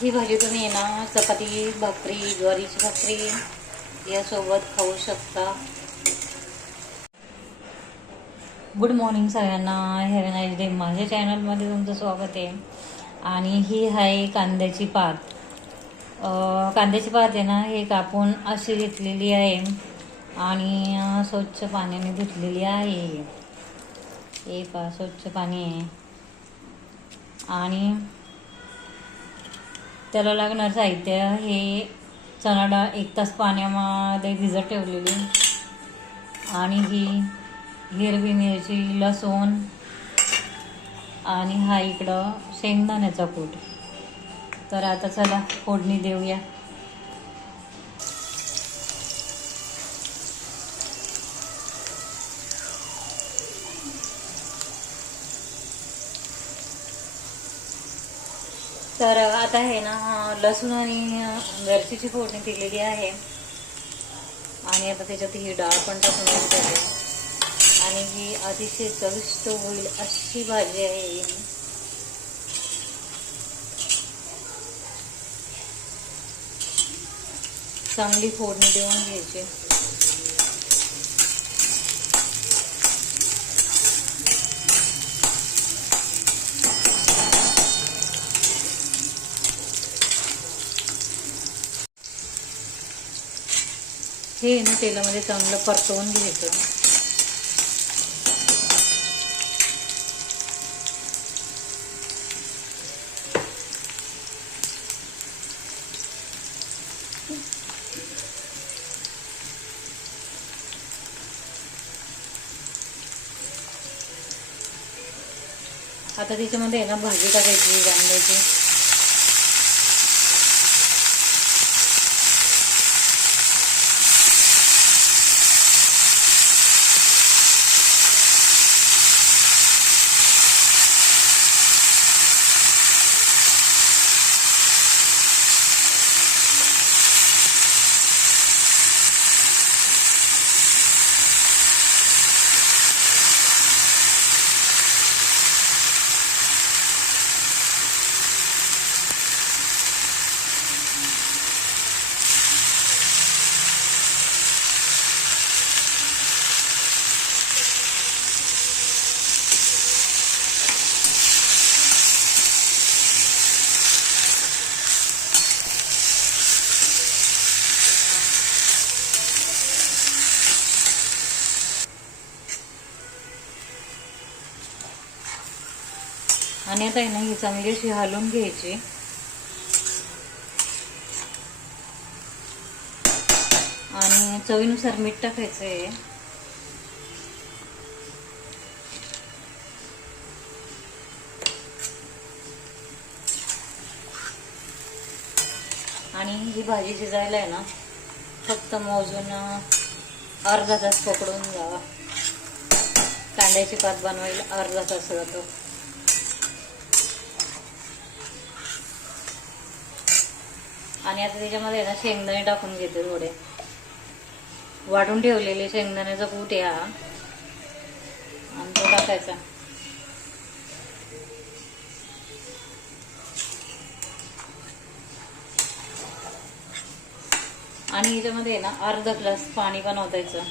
ही भाजी तुम्ही आहे ना चपाती, भाकरी, ज्वारीची भाकरी यासोबत खाऊ शकता. गुड मॉर्निंग सगळ्यांना. Have a nice day. माझ्या चॅनलमध्ये तुमचं स्वागत आहे. आणि ही आहे कांद्याची पात. कांद्याची पात आहे ना, हे कापून अशी घेतलेली आहे आणि स्वच्छ पाण्याने धुतलेली आहे. हे पा स्वच्छ पाणी आहे. आणि त्याला लागणार साहित्य हे चणा डाळ 1 तास पाण्यामध्ये भिजत ठेवलेली, आणि ही हिरवी मिरची, लसूण, आणि हा इकडं शेंगदाण्याचा कूट. तर आता चला फोडणी देऊया. तर आता आहे ना लसूण आणि मिरचीची फोडणी दिलेली आहे. आणि आता त्याच्यात ही डाळ पण टाकून घेते. आणि ही अतिशय चविष्ट होईल अशी भाजी आहे. चांगली फोडणी देऊन घ्यायची. हे ना तेलामध्ये चांगलं परतवून घ्यायचं. आता त्याच्यामध्ये आहे ना भाजी टाकायची कांद्याची. आणि आता आहे ना ही चांगली अशी हलवून घ्यायची. आणि चवीनुसार मीठ टाकायचं आहे. आणि ही भाजी शिजायला आहे ना फक्त मोजून अर्धा तास पकडून जावा. कांद्याची पात बनवायला अर्धा तास जातो. आणि आता त्याच्यामध्ये ना शेंगदाणे टाकून घेते. थोडे वाटून ठेवलेले शेंगदाण्याचा कूट आहे हा, आणि तो टाकायचा. आणि ह्याच्यामध्ये ना अर्धा ग्लास पाणी पण ओतायचं.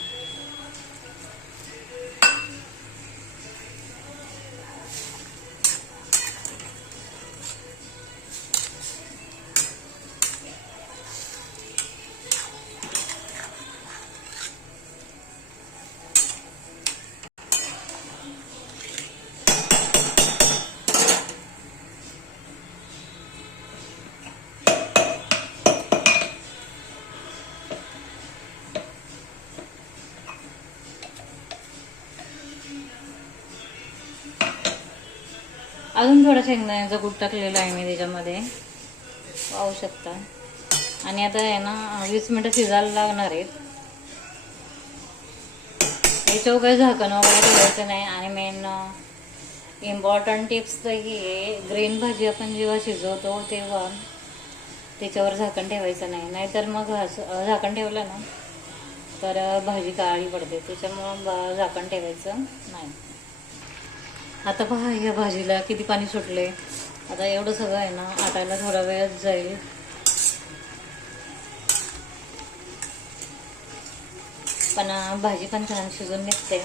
अजून थोडा शेंगदाण्याचा कूट टाकलेला आहे मी त्याच्यामध्ये, पाहू शकता. आणि आता आहे ना 20 मिनिटं शिजायला लागणार आहेत. याच्यावर काही झाकण वगैरे ठेवायचं नाही. आणि मेन इम्पॉर्टंट टिप्स तर ही आहे, ग्रीन भाजी आपण जेव्हा शिजवतो तेव्हा त्याच्यावर झाकण ठेवायचं नाही. नाहीतर मग झाकण ठेवलं ना तर भाजी काळी पडते. त्याच्यामुळं झाकण ठेवायचं नाही. आता पहा या भाजीला किती पाणी सुटले. आता एवढं सगळं आहे ना आटायला थोडा वेळच जाईल. पण भाजी पण छान शिजून निघते.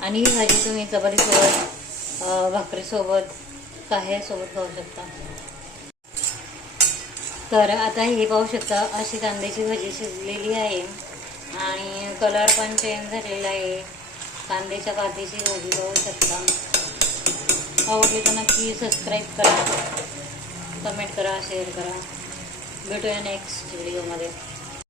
आणि ही भाजी तुम्ही चपातीसोबत, भाकरीसोबत, सोबत खाऊ शकता. तर आता हे पाहू शकता अशी कांद्याची भाजी शिजलेली आहे आणि कलर पण चेंज झालेला आहे. कांद्याच्या पातीची भाजी पाहू शकता. आवडली तर नक्की सबस्क्राईब करा, कमेंट करा, शेअर करा. भेटूया नेक्स्ट व्हिडिओमध्ये.